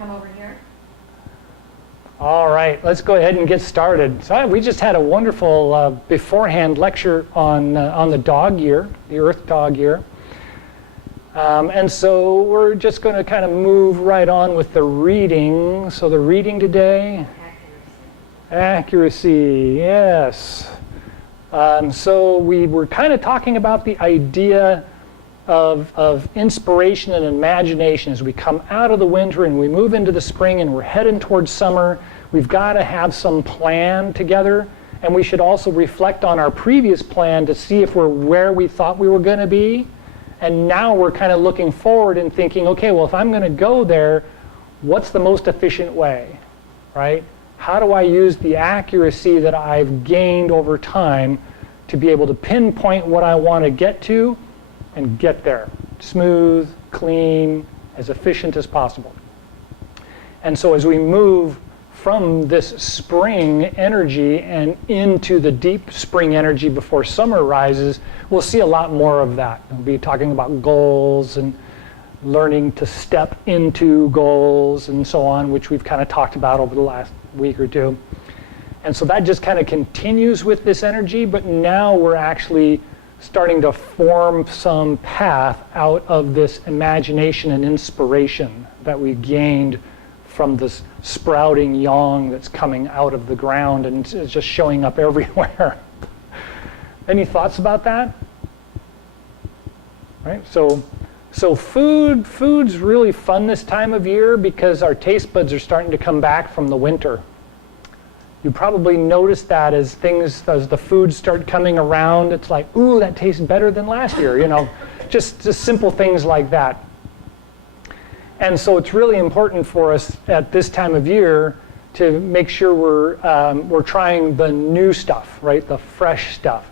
Come over here. All right, let's go ahead and get started. So we just had a wonderful beforehand lecture on the dog year, the Earth dog year. And so we're just going to kind of move right on with the reading. So the reading today? Accuracy, yes. So we were kind of talking about the idea of inspiration and imagination as we come out of the winter and we move into the spring and we're heading towards summer. We've got to have some plan together, and we should also reflect on our previous plan to see if we're where we thought we were going to be. And now we're kind of looking forward and thinking, okay, well, if I'm going to go there, what's the most efficient way, right? How do I use the accuracy that I've gained over time to be able to pinpoint what I want to get to and get there? Smooth, clean, as efficient as possible. And so as we move from this spring energy and into the deep spring energy before summer rises, we'll see a lot more of that. We'll be talking about goals and learning to step into goals and so on, which we've kind of talked about over the last week or two. And so that just kind of continues with this energy, but now we're actually starting to form some path out of this imagination and inspiration that we gained from this sprouting yang that's coming out of the ground and it's just showing up everywhere. Any thoughts about that? Right? So food's really fun this time of year because our taste buds are starting to come back from the winter. You probably noticed that as the foods start coming around, it's like, ooh, that tastes better than last year, you know, just simple things like that. And so it's really important for us at this time of year to make sure we're trying the new stuff, right? The fresh stuff,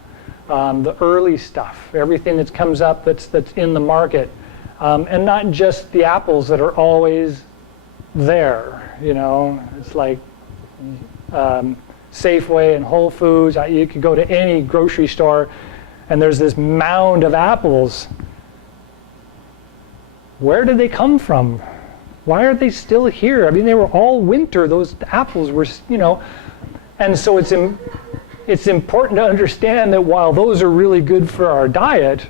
the early stuff, everything that comes up that's in the market, and not just the apples that are always there. You know, it's like Safeway and Whole Foods. You could go to any grocery store, and there's this mound of apples. Where did they come from? Why are they still here? I mean, they were all winter. Those apples were, you know. And so it's important to understand that while those are really good for our diet,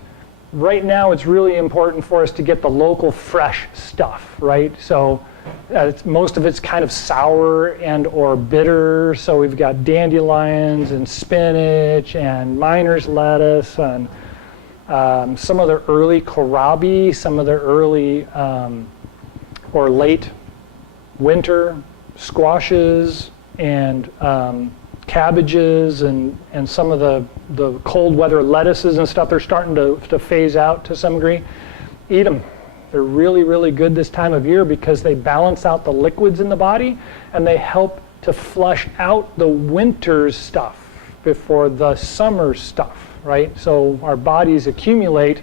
right now it's really important for us to get the local fresh stuff, right? So most of it's kind of sour and or bitter. So we've got dandelions and spinach and miner's lettuce and some of the early kohlrabi, some of the early or late winter squashes and cabbages and some of the cold weather lettuces and stuff. They're starting to phase out to some degree. Eat them. They're really, really good this time of year because they balance out the liquids in the body and they help to flush out the winter's stuff before the summer stuff. Right? So our bodies accumulate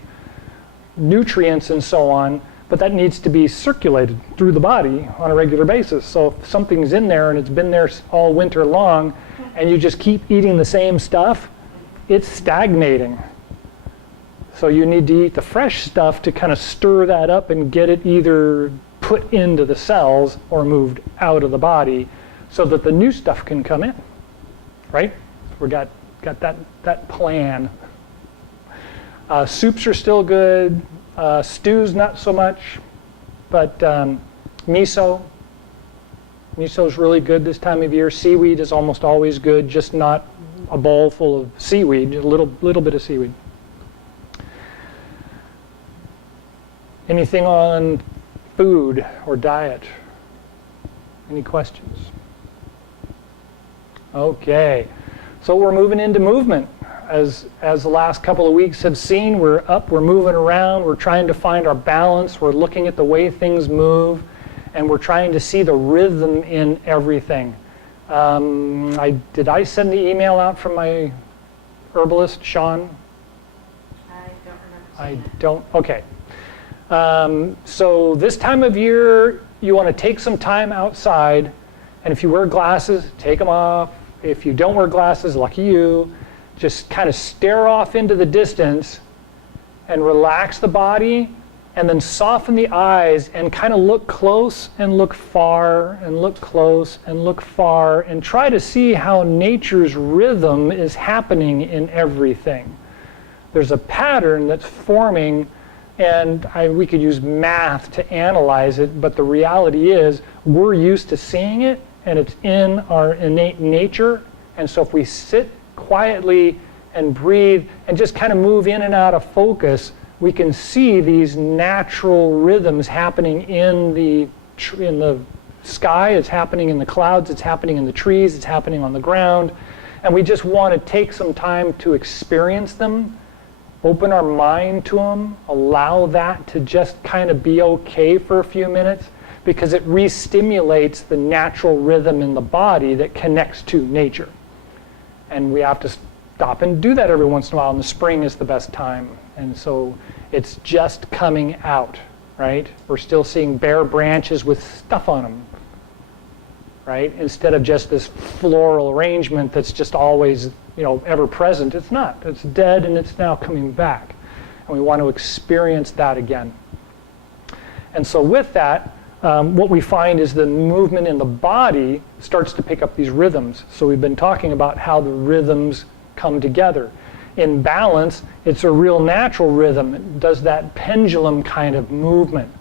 nutrients and so on, but that needs to be circulated through the body on a regular basis. So if something's in there and it's been there all winter long and you just keep eating the same stuff, it's stagnating. So you need to eat the fresh stuff to kind of stir that up and get it either put into the cells or moved out of the body so that the new stuff can come in. Right? We got that plan. Soups are still good. Stews not so much, but miso is really good this time of year. Seaweed is almost always good, just not a bowl full of seaweed, a little bit of seaweed. Anything on food or diet? Any questions? Okay. So we're moving into movement. As the last couple of weeks have seen, we're up, we're moving around, we're trying to find our balance, we're looking at the way things move, and we're trying to see the rhythm in everything. Did I send the email out from my herbalist, Sean? I don't remember. Okay. So this time of year, you want to take some time outside, and if you wear glasses, take them off. If you don't wear glasses, lucky you, just kind of stare off into the distance and relax the body and then soften the eyes and kind of look close and look far and look close and look far and try to see how nature's rhythm is happening in everything. There's a pattern that's forming, and we could use math to analyze it, but the reality is we're used to seeing it and it's in our innate nature. And so if we sit quietly and breathe and just kind of move in and out of focus, we can see these natural rhythms happening in the sky, it's happening in the clouds, it's happening in the trees, it's happening on the ground. And we just want to take some time to experience them, open our mind to them, allow that to just kind of be okay for a few minutes, because it re-stimulates the natural rhythm in the body that connects to nature. And we have to stop and do that every once in a while, and the spring is the best time. And so it's just coming out, right? We're still seeing bare branches with stuff on them, right? Instead of just this floral arrangement that's just always, ever present. It's not. It's dead and it's now coming back. And we want to experience that again. And so with that, what we find is the movement in the body starts to pick up these rhythms. So we've been talking about how the rhythms come together. In balance, it's a real natural rhythm. It does that pendulum kind of movement.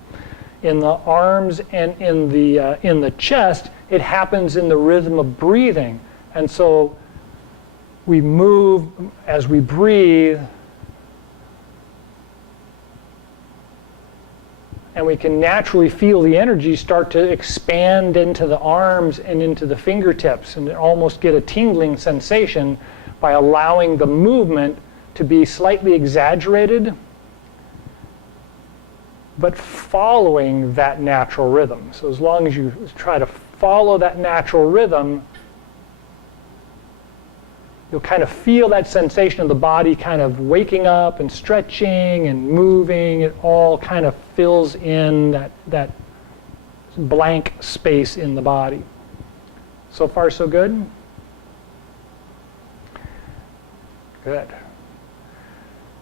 In the arms and in the chest, it happens in the rhythm of breathing. And so we move as we breathe, and we can naturally feel the energy start to expand into the arms and into the fingertips, and almost get a tingling sensation by allowing the movement to be slightly exaggerated, but following that natural rhythm. So as long as you try to follow that natural rhythm, you'll kind of feel that sensation of the body kind of waking up and stretching and moving. It all kind of fills in that blank space in the body. So far, so good? Good.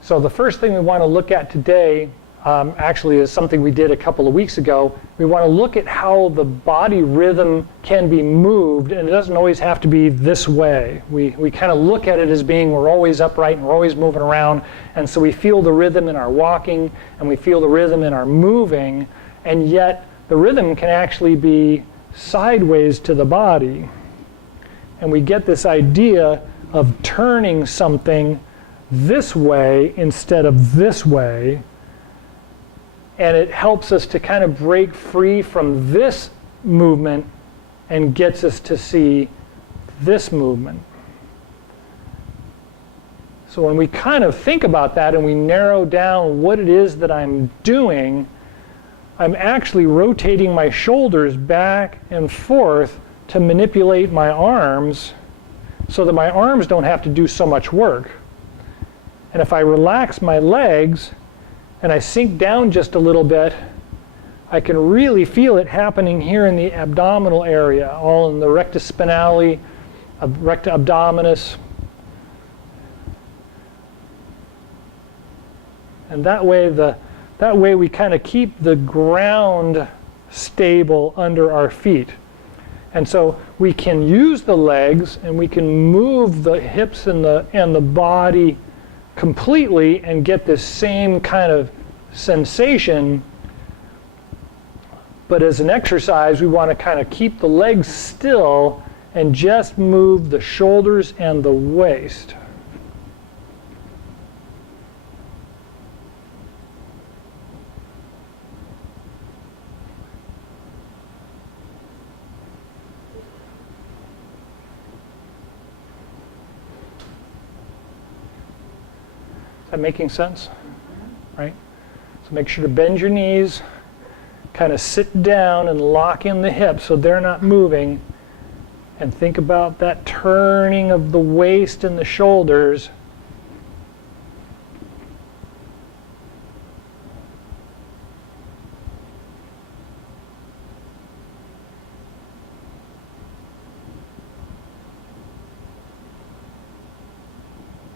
So the first thing we want to look at today actually is something we did a couple of weeks ago. We want to look at how the body rhythm can be moved, and it doesn't always have to be this way. We kind of look at it as being we're always upright and we're always moving around, and so we feel the rhythm in our walking and we feel the rhythm in our moving, and yet the rhythm can actually be sideways to the body. And we get this idea of turning something this way instead of this way, and it helps us to kind of break free from this movement and gets us to see this movement. So when we kind of think about that and we narrow down what it is that I'm doing, I'm actually rotating my shoulders back and forth to manipulate my arms so that my arms don't have to do so much work. And if I relax my legs and I sink down just a little bit, I can really feel it happening here in the abdominal area, all in the rectus spinale, recta abdominis. And that way we kind of keep the ground stable under our feet. And so we can use the legs and we can move the hips and the body completely and get this same kind of sensation. But as an exercise, we want to kind of keep the legs still and just move the shoulders and the waist. Is that making sense? Right? So make sure to bend your knees, kind of sit down and lock in the hips so they're not moving, and think about that turning of the waist and the shoulders.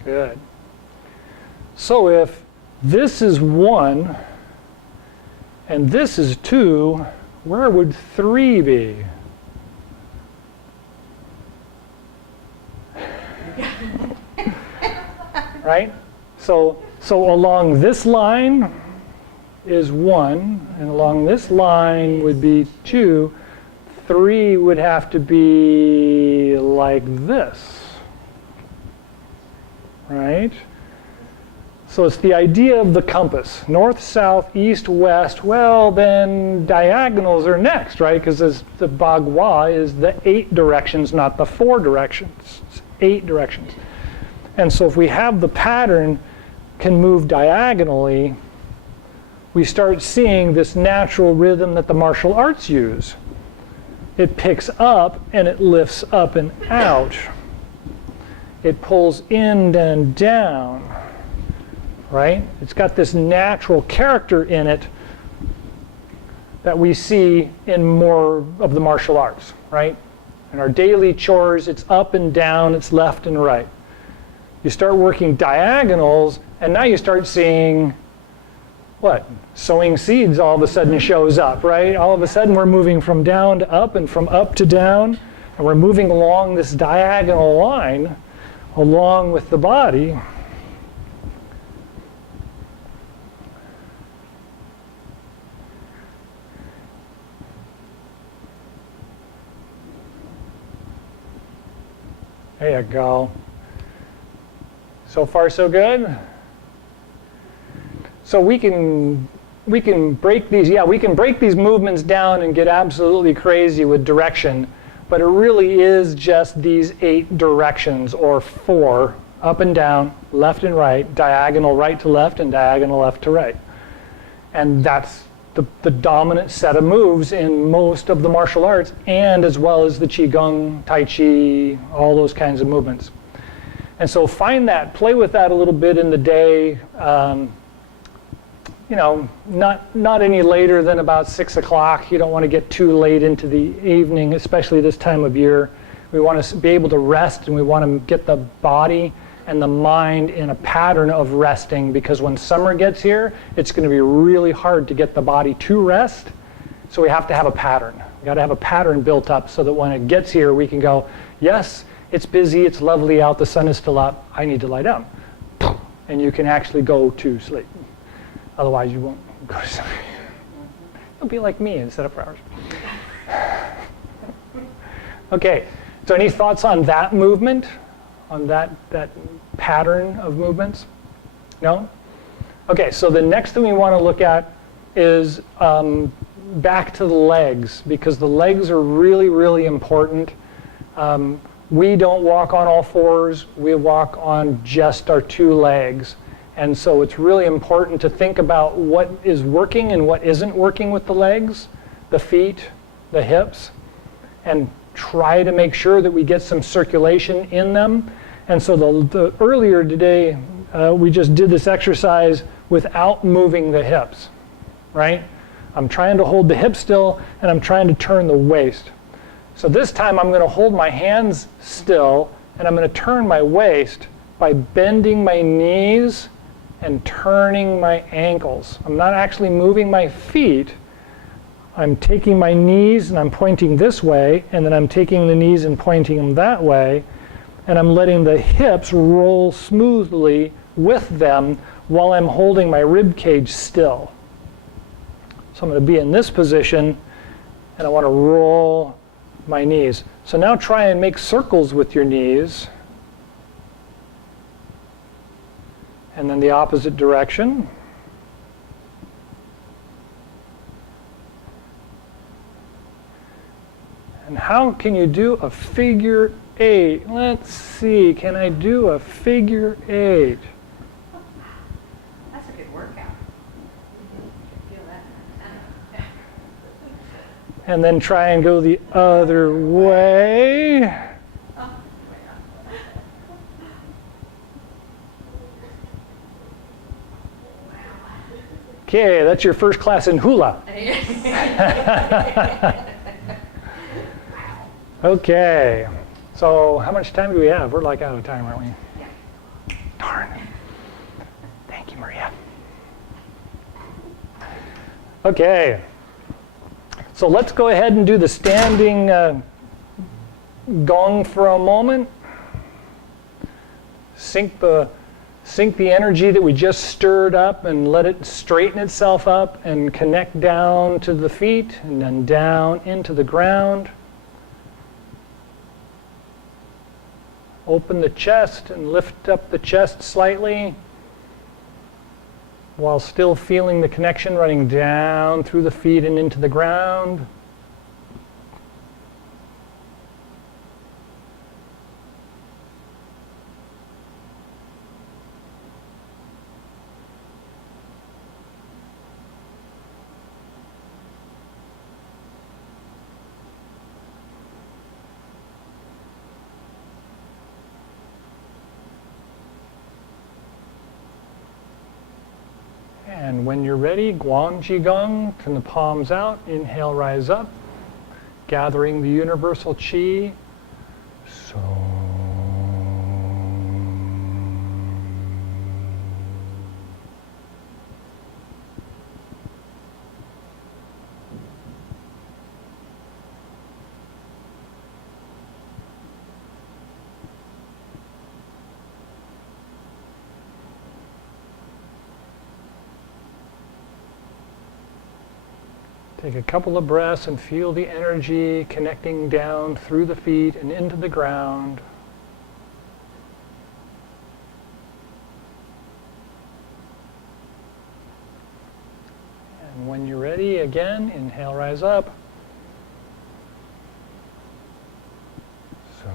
Good. So if this is 1 And this is 2. Where would 3 be? Right? So along this line is 1, and along this line would be 2. 3 would have to be like this, right? So it's the idea of the compass. North, south, east, west. Well, then diagonals are next, right? Because the Bagua is the 8 directions, not the 4 directions. It's 8 directions. And so if we have the pattern can move diagonally, we start seeing this natural rhythm that the martial arts use. It picks up and it lifts up and out. It pulls in and down, right? It's got this natural character in it that we see in more of the martial arts, right? In our daily chores, it's up and down, it's left and right. You start working diagonals, and now you start seeing what? Sowing seeds all of a sudden shows up, right? All of a sudden we're moving from down to up and from up to down, and we're moving along this diagonal line along with the body. There you go. So far, so good? So we can break these, we can break these movements down and get absolutely crazy with direction, but it really is just these 8 directions, or 4, up and down, left and right, diagonal right to left and diagonal left to right. And that's the dominant set of moves in most of the martial arts, and as well as the Qigong, Tai Chi, all those kinds of movements. And so find that, play with that a little bit in the day. You know, not any later than about 6 o'clock. You don't want to get too late into the evening, especially this time of year. We want to be able to rest, and we want to get the body and the mind in a pattern of resting, because when summer gets here, it's going to be really hard to get the body to rest. So we have to have a pattern. We got to have a pattern built up so that when it gets here, we can go, yes, it's busy, it's lovely out, the sun is still up, I need to lie down. And you can actually go to sleep. Otherwise, you won't go to sleep. You'll be like me and sit up for hours. Okay, so any thoughts on that movement? On that pattern of movements? No? Okay, so the next thing we want to look at is back to the legs, because the legs are really, really important. We don't walk on all 4s, we walk on just our 2 legs. And so it's really important to think about what is working and what isn't working with the legs, the feet, the hips, and try to make sure that we get some circulation in them. And so the earlier today, we just did this exercise without moving the hips, right? I'm trying to hold the hips still, and I'm trying to turn the waist. So this time I'm going to hold my hands still, and I'm going to turn my waist by bending my knees and turning my ankles. I'm not actually moving my feet. I'm taking my knees and I'm pointing this way, and then I'm taking the knees and pointing them that way, and I'm letting the hips roll smoothly with them while I'm holding my rib cage still. So I'm going to be in this position, and I want to roll my knees. So now try and make circles with your knees. And then the opposite direction. And how can you do a figure 8? Let's see, can I do a figure 8? That's a good workout. Feel that. And then try and go the other way. Okay, that's your first class in hula. Okay, so how much time do we have? We're like out of time, aren't we? Yeah. Darn. Thank you, Maria. Okay. So let's go ahead and do the standing gong for a moment. Sink the energy that we just stirred up and let it straighten itself up and connect down to the feet and then down into the ground. Open the chest and lift up the chest slightly while still feeling the connection running down through the feet and into the ground. And when you're ready, Chi Gung, turn the palms out, inhale, rise up, gathering the universal Chi. So. Take a couple of breaths and feel the energy connecting down through the feet and into the ground. And when you're ready, again, inhale, rise up. So.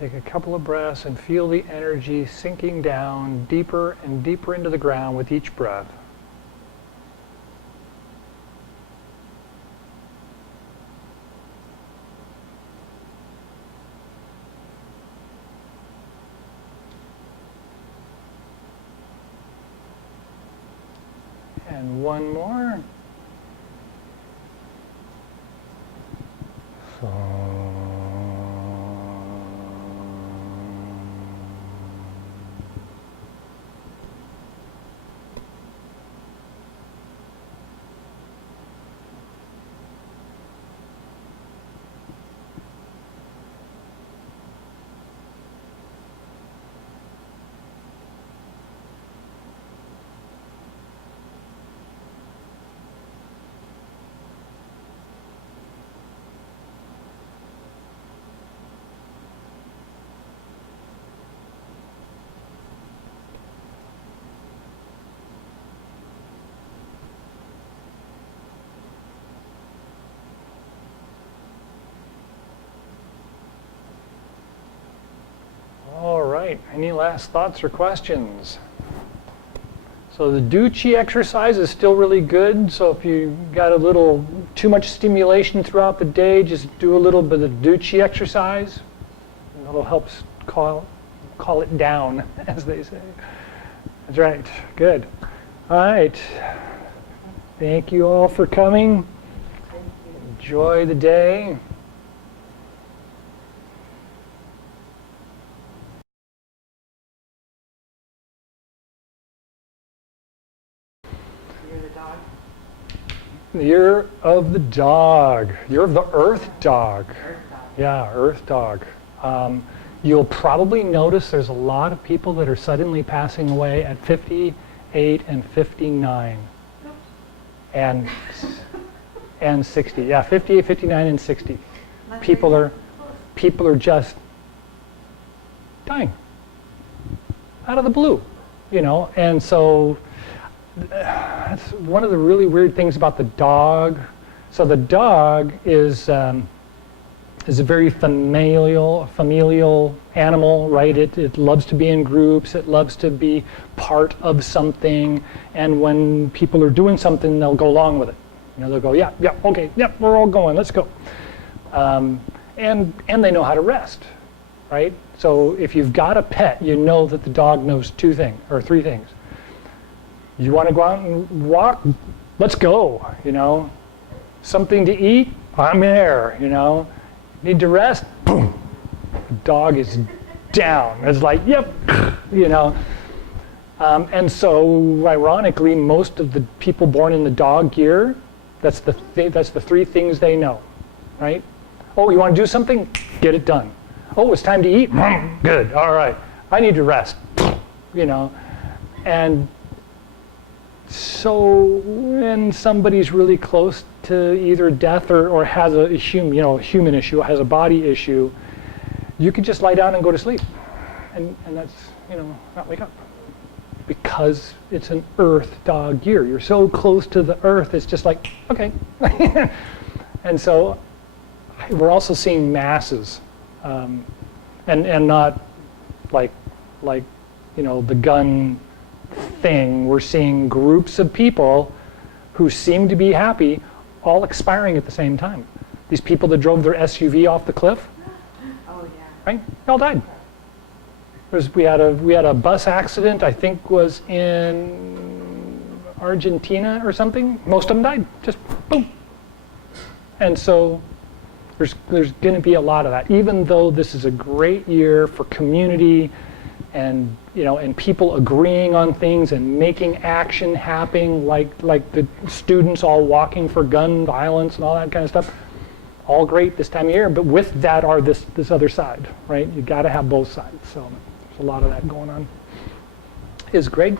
Take a couple of breaths and feel the energy sinking down deeper and deeper into the ground with each breath. And one more. So. All right, any last thoughts or questions? So the Do Chi exercise is still really good. So if you got a little too much stimulation throughout the day, just do a little bit of Do Chi exercise. And that'll help call it down, as they say. That's right, good. All right, thank you all for coming. Enjoy the day. The year of the dog. Year of the earth dog. Yeah, earth dog. You'll probably notice there's a lot of people that are suddenly passing away at 58 and 59. And 60. Yeah, 58, 59, and 60. People are just dying out of the blue, you know. And so that's one of the really weird things about the dog. So the dog is a very familial animal, right? It loves to be in groups. It loves to be part of something. And when people are doing something, they'll go along with it. You know, they'll go, yeah, okay, we're all going, let's go. And they know how to rest, right? So if you've got a pet, you know that the dog knows 2 things or 3 things. You want to go out and walk? Let's go, you know. Something to eat? I'm there, you know. Need to rest? Boom. The dog is down. It's like, yep, you know. And so, ironically, most of the people born in the dog year, that's the 3 things they know, right? Oh, you want to do something? Get it done. Oh, it's time to eat? Good, all right. I need to rest, you know. And so when somebody's really close to either death or has a human issue, has a body issue, you can just lie down and go to sleep. And that's, you know, not wake up. Because it's an earth dog year. You're so close to the earth, it's just like, okay. And so we're also seeing masses, and not like, you know, the gun thing. We're seeing groups of people who seem to be happy, all expiring at the same time. These people that drove their SUV off the cliff, Oh, yeah. right? They all died. We had a bus accident, I think was in Argentina or something. Most of them died, just boom. And so there's going to be a lot of that, even though this is a great year for community and, you know, and people agreeing on things and making action happen, like the students all walking for gun violence and all that kind of stuff. All great this time of year, but with that are this other side, right? You got to have both sides. So there's a lot of that going on. Is Greg